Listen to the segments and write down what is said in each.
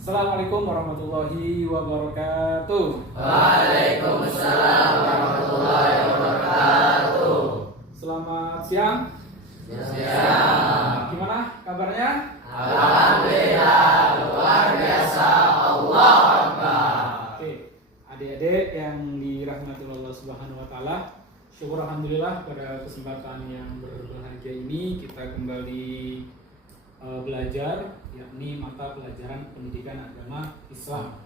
Assalamualaikum warahmatullahi wabarakatuh. Waalaikumsalam warahmatullahi wabarakatuh. Selamat siang. Siang. Gimana kabarnya? Alhamdulillah, luar biasa. Allah Akbar. Oke, adik-adik yang dirahmati Allah Subhanahu wa taala, syukur alhamdulillah pada kesempatan yang berbahagia ini kita kembali belajar, yakni mata pelajaran pendidikan agama Islam.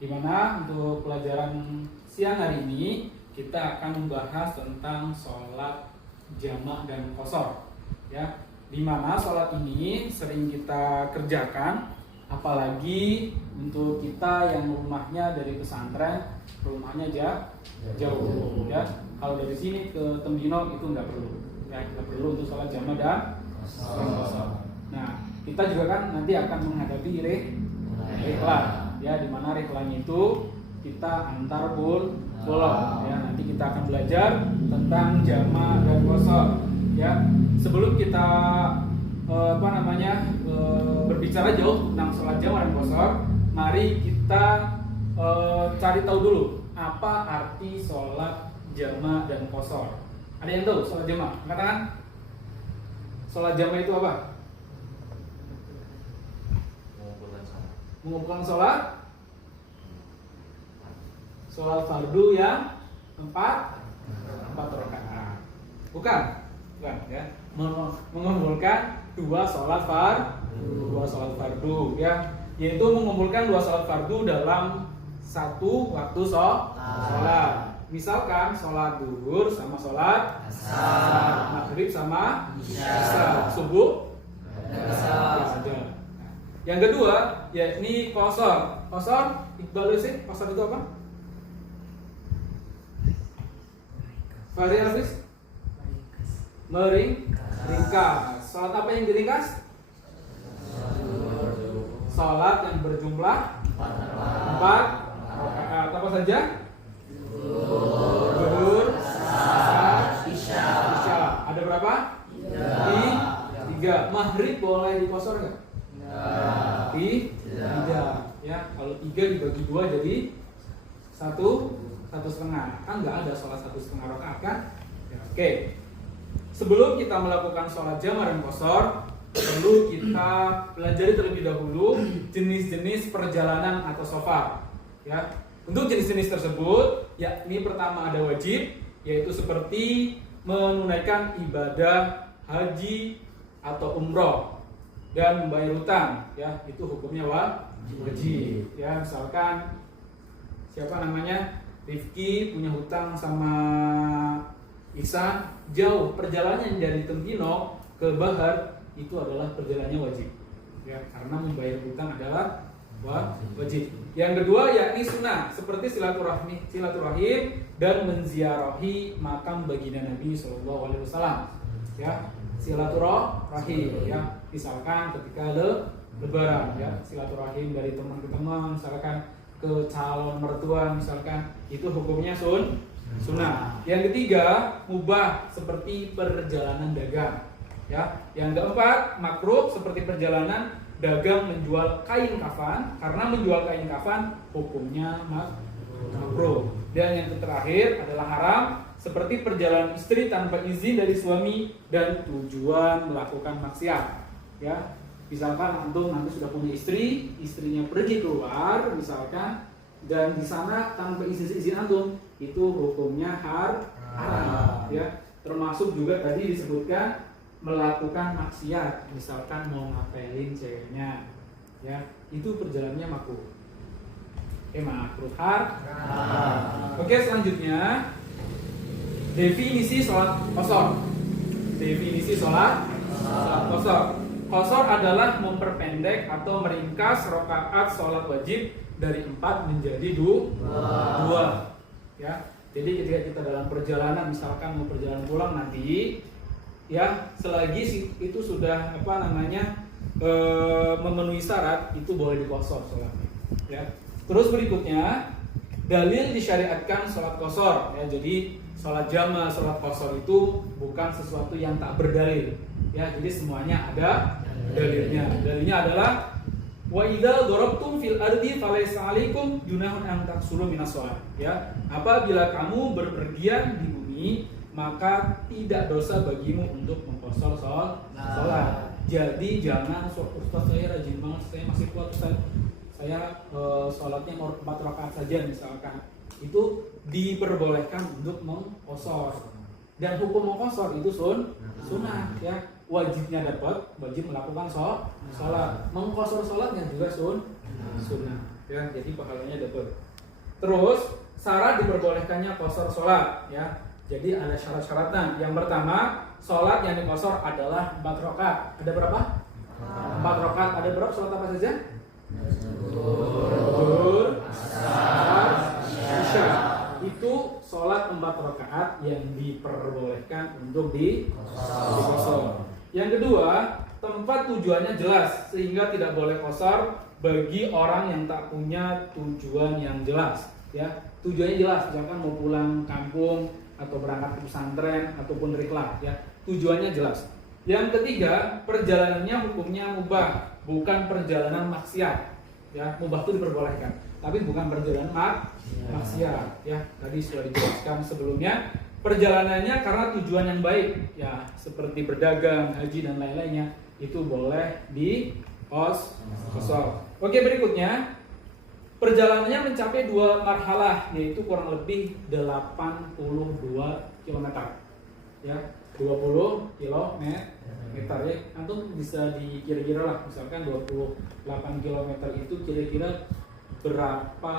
Di mana untuk pelajaran siang hari ini kita akan membahas tentang sholat jamak dan qashar, ya. Di mana sholat ini sering kita kerjakan, apalagi untuk kita yang rumahnya dari pesantren, rumahnya jauh, ya. Kalau dari sini ke Tembino itu nggak perlu, ya, nggak perlu untuk sholat jamak dan qashar. Nah, kita juga kan nanti akan menghadapi rihlah, ya, di mana rihlahnya itu kita antar pulau, ya. Nanti kita akan belajar tentang jamak dan qashar, ya. Sebelum kita berbicara jauh tentang sholat jamak dan qashar, mari kita cari tahu dulu apa arti sholat jamak dan qashar. Ada yang tahu sholat jamak? Katakan. Sholat jamak itu apa? Mengumpulkan sholat fardu yang 4 rakaat. Bukan, ya. Mengumpulkan dua sholat fardu, ya. Yaitu mengumpulkan dua sholat fardu dalam satu waktu sholat. Misalkan sholat duhur sama sholat asar, maghrib sama isya, subuh saja. Yang kedua, yakni qashar. Qashar, Iqbal sih, qashar itu apa? Fahri Hafiz? Meringkas. Salat apa yang diringkas? Salat yang berjumlah 4 rakaat. Apa saja? Zuhur, asar, isya. Ada berapa? 3. Maghrib boleh diqashar nggak? Tidak, ya. Kalau 3 dibagi 2 jadi 1,5. Kan nggak ada sholat 1,5 rakaat kan? Ya, oke. Sebelum kita melakukan sholat jamak dan qashar, perlu kita pelajari terlebih dahulu jenis-jenis perjalanan atau safar, ya. Untuk jenis-jenis tersebut, yakni pertama ada wajib, yaitu seperti menunaikan ibadah haji atau umroh dan membayar hutang, ya, itu hukumnya wajib, ya. Misalkan siapa namanya, Rifki punya hutang sama Iksan, jauh perjalanannya dari Tembino ke Bahar, itu adalah perjalanannya wajib, ya, karena membayar hutang adalah wajib. Yang kedua yakni sunnah, seperti silaturahim dan menziarahi makam baginda Nabi SAW, ya. Silaturahim, ya. Misalkan ketika lebaran, ya, silaturahim dari teman ke teman, misalkan ke calon mertua, misalkan, itu hukumnya sunnah. Yang ketiga mubah, seperti perjalanan dagang, ya. Yang keempat makruh, seperti perjalanan dagang menjual kain kafan, karena menjual kain kafan hukumnya makruh. Dan yang terakhir adalah haram, seperti perjalanan istri tanpa izin dari suami dan tujuan melakukan maksiat, ya. Misalkan antum nanti sudah punya istri, istrinya pergi keluar misalkan, dan di sana tanpa izin antum, itu hukumnya haram, ya. Termasuk juga tadi disebutkan melakukan maksiat, misalkan mau ngapelin ceweknya, ya, itu perjalanannya makruh. Makruh haram. Oke, selanjutnya definisi sholat qashar. Definisi sholat qashar. Qashar adalah memperpendek atau meringkas rakaat sholat wajib dari 4 menjadi 2. Ya. Jadi ketika kita dalam perjalanan, misalkan mau perjalanan pulang nanti, ya, selagi itu sudah memenuhi syarat, itu boleh diqashar sholatnya, ya. Terus berikutnya, dalil disyariatkan sholat qashar, ya. Jadi sholat jamak, sholat qashar itu bukan sesuatu yang tak berdalil, ya. Jadi semuanya ada dalilnya. Dalilnya adalah Wa idza darabtum fil ardi falaysa 'alaikum junahun an taqsuru minas shalah. Ya, apabila kamu berpergian di bumi, maka tidak dosa bagimu untuk mengqashar salat. Jadi jangan Ustaz, saya rajin banget, saya masih kuat Ustaz. Saya sholatnya 4 rakaat saja misalkan. Itu diperbolehkan untuk mengqashar. Dan hukum mengqashar itu sunnah ya. Wajibnya dapat, wajib melakukan sholat. Mengqashar sholatnya juga sunnah ya, jadi pahalanya dapat. Terus syarat diperbolehkannya qashar sholat ya. Jadi ada syarat-syaratnya. Yang pertama, sholat yang diqashar adalah 4 rakaat. Ada berapa? 4 rakaat. Ada berapa sholat apa saja? Zuhur, asar, isya. Itu sholat 4 rakaat yang diperbolehkan untuk diqashar. Yang kedua, tempat tujuannya jelas sehingga tidak boleh qashar bagi orang yang tak punya tujuan yang jelas ya. Tujuannya jelas, misalkan mau pulang kampung atau berangkat ke pesantren ataupun riklah ya. Tujuannya jelas. Yang ketiga, perjalanannya hukumnya mubah, bukan perjalanan maksiat ya. Mubah itu diperbolehkan, tapi bukan perjalanan maksiat ya. Tadi sudah dijelaskan sebelumnya. Perjalanannya karena tujuan yang baik ya, seperti berdagang, haji dan lain-lainnya, itu boleh diqashar. Oke, berikutnya perjalanannya mencapai 2 marhalah, yaitu kurang lebih 82 km ya, 20 km ya. Antum bisa dikira-kira lah, misalkan 28 km itu kira-kira berapa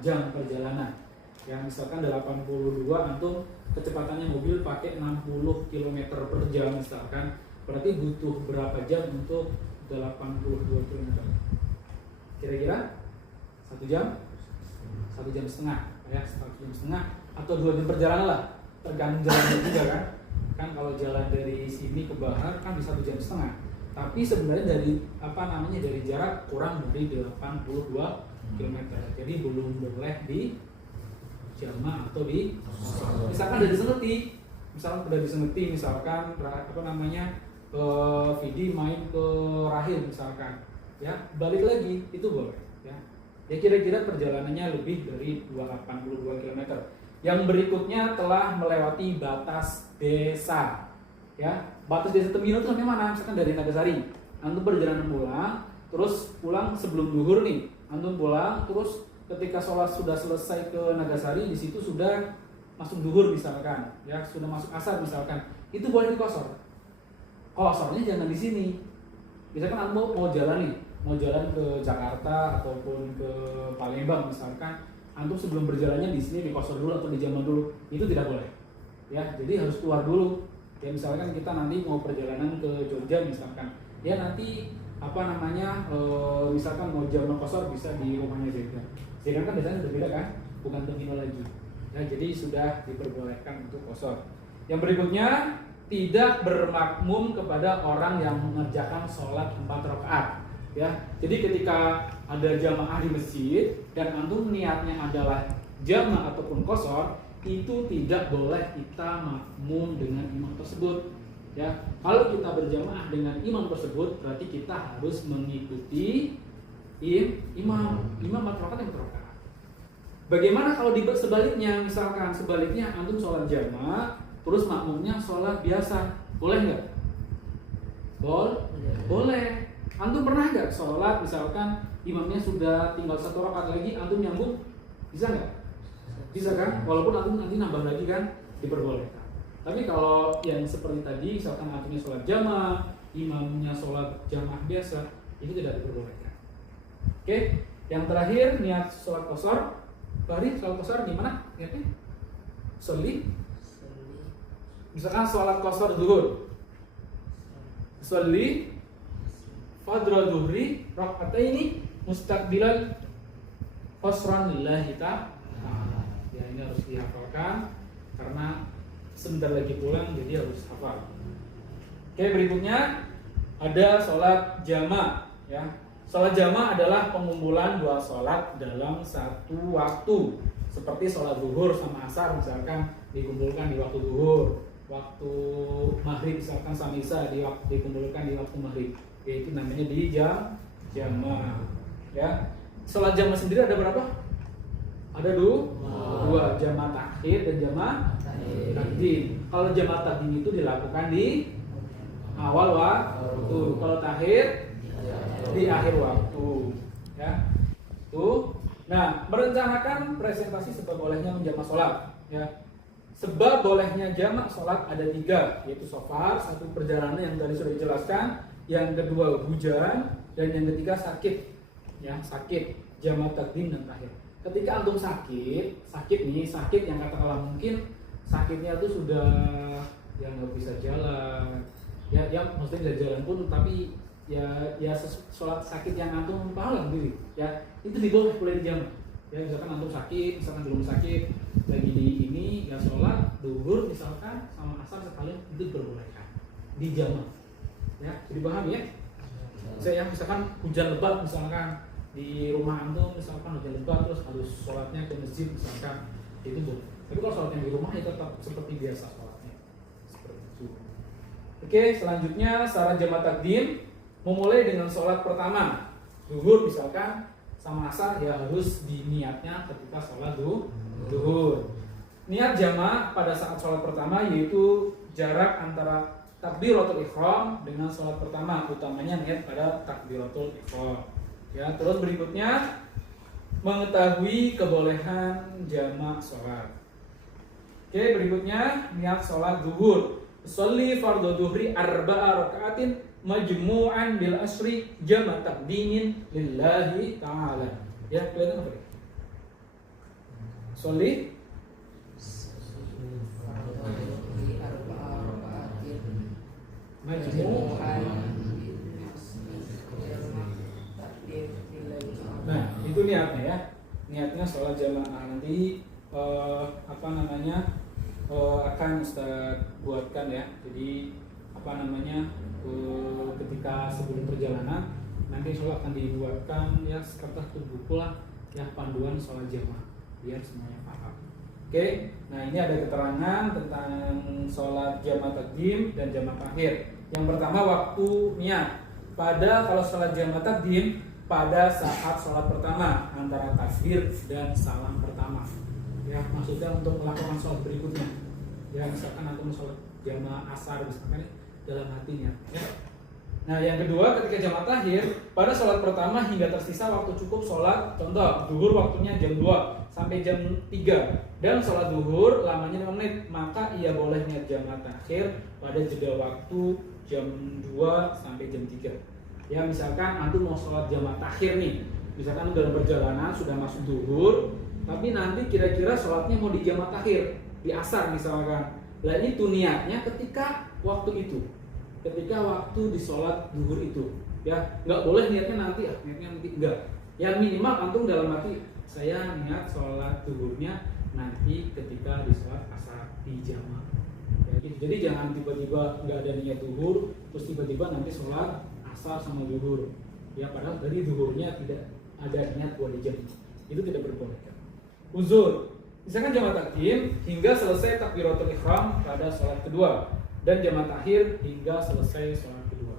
jam perjalanan ya. Misalkan 82, antum kecepatannya mobil pakai 60 km per jam misalkan, berarti butuh berapa jam untuk 82 km? Kira-kira 1 jam? 1 jam setengah ya, 1 jam setengah atau 2 jam perjalanan lah, tergantung jalannya juga kan. Kan kalau jalan dari sini ke Bahar kan bisa 1 jam setengah, tapi sebenarnya dari dari jarak kurang dari 82 km, jadi belum boleh di jama atau di misalkan dari Seneti, misalkan Vidi main ke Rahil misalkan ya, balik lagi itu boleh ya. Ya kira-kira perjalanannya lebih dari 82 km. Yang berikutnya telah melewati batas desa ya. Batas desa Temino itu sampai mana? Misalkan dari Nagasari, antum perjalanan pulang, terus pulang sebelum zuhur nih, antum pulang terus ketika sholat sudah selesai ke Nagasari, di situ sudah masuk zuhur misalkan, ya sudah masuk asar misalkan, itu boleh diqashar. Qasharnya jangan di sini. Misalkan anda mau jalan ke Jakarta ataupun ke Palembang misalkan, antum sebelum berjalannya di sini diqashar dulu atau dijamak dulu, itu tidak boleh. Ya, jadi harus keluar dulu. Ya misalkan kita nanti mau perjalanan ke Jogja misalkan, ya nanti misalkan mau jamak qashar bisa di rumahnya Jogja. Sedangkan kan biasanya berbeda kan, bukan Temino lagi. Nah, jadi sudah diperbolehkan untuk qashar. Yang berikutnya, tidak bermakmum kepada orang yang mengerjakan sholat 4 rakaat. Ya, jadi ketika ada jamaah di masjid dan antum niatnya adalah jamaah ataupun qashar, itu tidak boleh kita makmum dengan imam tersebut. Ya, kalau kita berjamaah dengan imam tersebut, berarti kita harus mengikuti imam 4 rakaat yang rakaat. Bagaimana kalau sebaliknya, misalkan sebaliknya antum sholat jamaah terus makmumnya sholat biasa, boleh nggak? Boleh. Antum pernah nggak sholat misalkan imamnya sudah tinggal 1 rakaat lagi, antum nyambung, bisa nggak? Bisa kan? Walaupun antum nanti nambah lagi kan, diperbolehkan. Tapi kalau yang seperti tadi, misalkan antumnya sholat jamaah, imamnya sholat jamaah biasa, itu tidak diperbolehkan. Oke, yang terakhir niat sholat qashar. Bari sholat qashar gimana? Niatnya? Misalkan sholat qashar zuhur. Sholli fadra zuhri raka'ataini mustaqbilal qashran lillahi ta'ala. Ya, ini harus dihafalkan karena sebentar lagi pulang, jadi harus hafal. Oke, berikutnya ada sholat jama' ya. Sholat jama' adalah pengumpulan 2 sholat dalam satu waktu, seperti sholat zuhur sama asar misalkan dikumpulkan di waktu zuhur, waktu maghrib misalkan sama isya dikumpulkan di waktu maghrib, yaitu namanya di jama. Ya, sholat jama sendiri ada berapa? Ada dua, jama takhir dan jama takdim. Kalau jama takdim itu dilakukan di awal waktu, kalau takhir di akhir waktu. Ya, tuh. Nah, merencanakan presentasi sebab bolehnya menjamak sholat. Ya, sebab bolehnya jamak sholat ada 3, yaitu safar, 1 perjalanan yang tadi sudah dijelaskan, yang kedua hujan, dan yang ketiga sakit. Ya, sakit, jamak takdim dan takhir. Ketika antum sakit yang katakanlah mungkin sakitnya itu sudah yang nggak bisa jalan, ya maksudnya nggak jalan pun, tapi ya sholat sakit yang antum paham gitu, ya itu boleh dijamak. Ya misalkan antum sakit, misalkan belum sakit, lagi di ini ya sholat duhur misalkan sama asar sekalian itu diperbolehkan dijamak. Ya, jadi paham ya? Saya misalkan hujan lebat misalkan di rumah antum, misalkan hujan lebat terus harus sholatnya ke masjid misalkan, itu boleh. Tapi kalau sholatnya di rumah ya tetap seperti biasa sholatnya, seperti itu. Oke, selanjutnya syarat jamak takdim memulai dengan sholat pertama zuhur misalkan sama asar, ya harus diniatnya ketika sholat zuhur. Niat jamak pada saat sholat pertama yaitu jarak antara takbiratul ihram dengan sholat pertama, utamanya niat pada takbiratul ihram. Ya, terus berikutnya mengetahui kebolehan jamak sholat. Oke, berikutnya niat sholat zuhur. Sholli fardhu dhuhri arba'a raka'atin majmu'an bil asri jamak takdimin lillahi ta'ala. Ya, kelihatan apa? Sholli majmu'an. Nah, itu niatnya ya. Niatnya sholat jamaah nanti akan Ustaz buatkan ya. Jadi ketika sebelum perjalanan nanti sholat akan dibuatkan ya kertas buku lah ya, panduan sholat jamaah biar semuanya paham. Oke, nah ini ada keterangan tentang sholat jamaah takdim dan jamaah takhir. Yang pertama waktu niat. Kalau sholat jamaah takdim pada saat sholat pertama antara takbir dan salam pertama, ya maksudnya untuk melakukan sholat berikutnya, ya misalkan antum sholat jamaah asar misalkan dalam hatinya, ya. Nah yang kedua ketika jamaah takhir pada sholat pertama hingga tersisa waktu cukup sholat, contoh duhur waktunya jam 2 sampai jam 3 dan sholat duhur lamanya 5 menit, maka ia boleh niat jamaah takhir pada jeda waktu jam 2 sampai jam 3. Ya misalkan antum mau sholat jamaah takhir nih, misalkan dalam perjalanan sudah masuk duhur, tapi nanti kira-kira sholatnya mau di jamaah takhir di asar misalkan. Lah itu niatnya ketika waktu itu, ketika waktu di sholat duhur itu, ya nggak boleh niatnya nanti enggak. Ya minimal antum dalam hati saya niat sholat duhurnya nanti ketika di sholat asar di jamaah. Ya, gitu. Jadi jangan tiba-tiba nggak ada niat duhur, terus tiba-tiba nanti sholat asar sama zuhur, ya padahal dari zuhurnya tidak ada niat buat dijam, itu tidak diperbolehkan. Uzur, misalkan jamaah takdim hingga selesai takbiratul ihram pada sholat kedua dan jamaah takhir hingga selesai sholat kedua.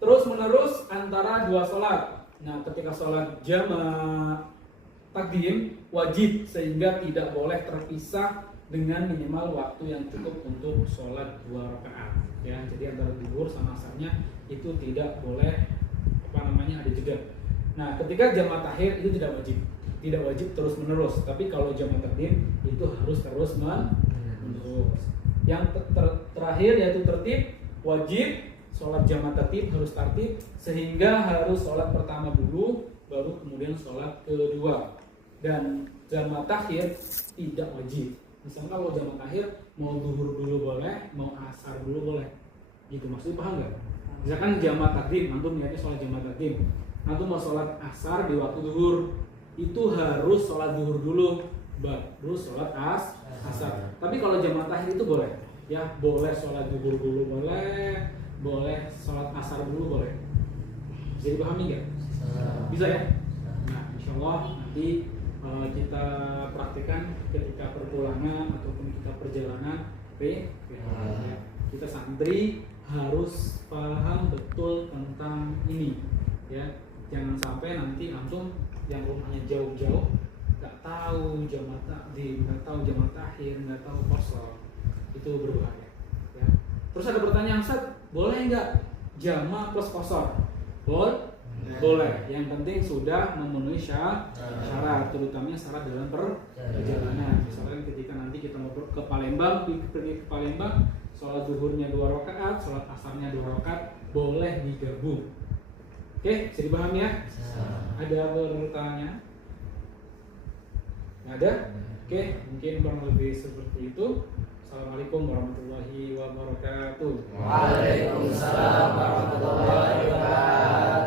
Terus menerus antara dua sholat. Nah ketika sholat jamaah takdim wajib sehingga tidak boleh terpisah dengan minimal waktu yang cukup untuk sholat 2 rakaat. Ya, jadi antara zuhur sama asarnya itu tidak boleh ada jeda. Nah, ketika jamaah takhir itu tidak wajib terus menerus. Tapi kalau jamaah takdim itu harus terus menerus. Yang terakhir yaitu tertib, wajib sholat jamaah takdim harus tertib sehingga harus sholat pertama dulu, baru kemudian sholat kedua. Dan jamaah takhir tidak wajib. Misalnya kalau jamaah takhir mau zuhur dulu boleh, mau asar dulu boleh. Gitu maksudnya paham nggak? Misalkan jamaah takdim, antum niatnya sholat jamaah takdim, antum mau sholat asar di waktu zuhur, itu harus sholat zuhur dulu, baru sholat asar. Tapi kalau jamaah takhir itu boleh, ya boleh sholat zuhur dulu boleh sholat asar dulu boleh. Bisa dipahami nggak? Bisa ya? Nah, insyaallah nanti kita praktikkan ketika perpulangan ataupun kita perjalanan kita santri harus paham betul tentang ini ya. Jangan sampai nanti antum yang rumahnya jauh-jauh nggak tahu jamak takdim, nggak tahu jamak takhir, nggak tahu qasar, itu berbahaya ya. Terus ada pertanyaan, Ustaz, boleh nggak jamak plus qasar? Boleh. Yang penting sudah memenuhi syarat, terutama syarat dalam perjalanan. Misalkan ketika nanti kita mau ke Palembang, pergi ke Palembang, sholat zuhurnya 2 rakaat, sholat asarnya 2 rakaat, boleh digabung. Oke, bisa dipahami ya? Ada pertanyaan? Nggak ada? Oke, mungkin kurang lebih seperti itu. Assalamualaikum warahmatullahi wabarakatuh. Waalaikumsalam warahmatullahi wabarakatuh.